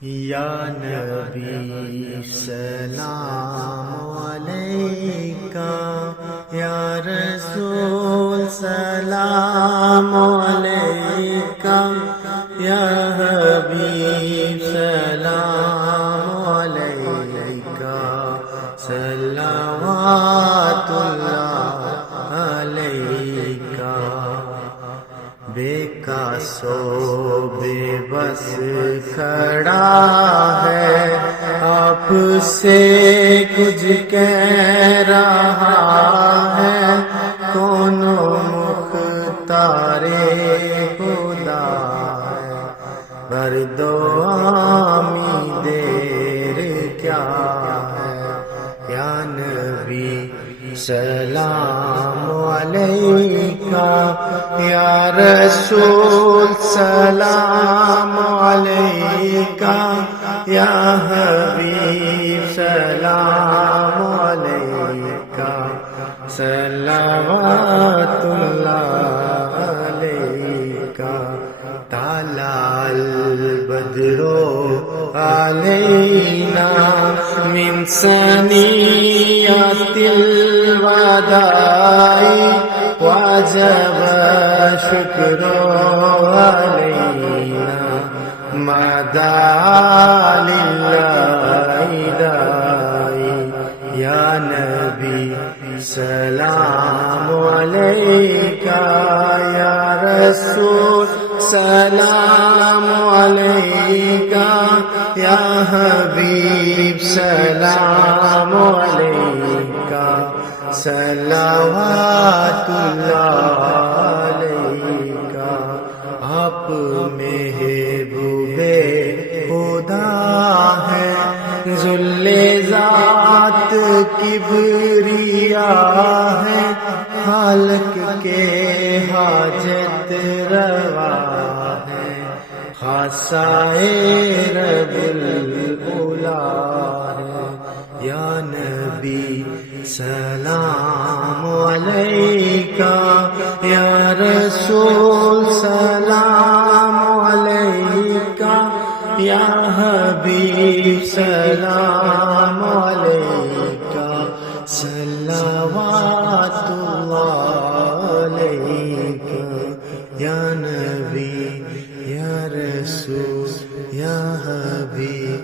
یا نبی سلام علیکہ، یا رسول سلام علیکہ، یا حبیب سلام علیکہ، صلوات اللہ علیکہ۔ بے قاسو بے بس کھڑا ہے، آپ سے کچھ کہہ رہا ہے، کون مختار خدا ہے، بر دو آمی دیر کیا ہے۔ یا نبی سلام علیکہ، یا رسول سلام علیکہ، یا حبیب سلام علیکہ، صلوات اللہ علیکہ۔ طلع البدر علینا من ثنیۃ الوداع، وجب الشکر علینا ما دعا للہ داعی۔ یا نبی سلام علیکہ، یا رسول سلام علیکہ، یا حبیب سلام علیکہ، صلوات اللہ علیکہ۔ آپ محبوب خدا ہے، ذل ذات کبریا ہے، خالق کے حاجت روا ہے، خاصائے رب الاولا ہے۔ یا نبی سلام علیکہ، یا رسول سلام علیکہ، یا حبیب سلام علیکہ، صلوات اللہ علیکہ۔ یا نبی، یا رسول، یا حبیب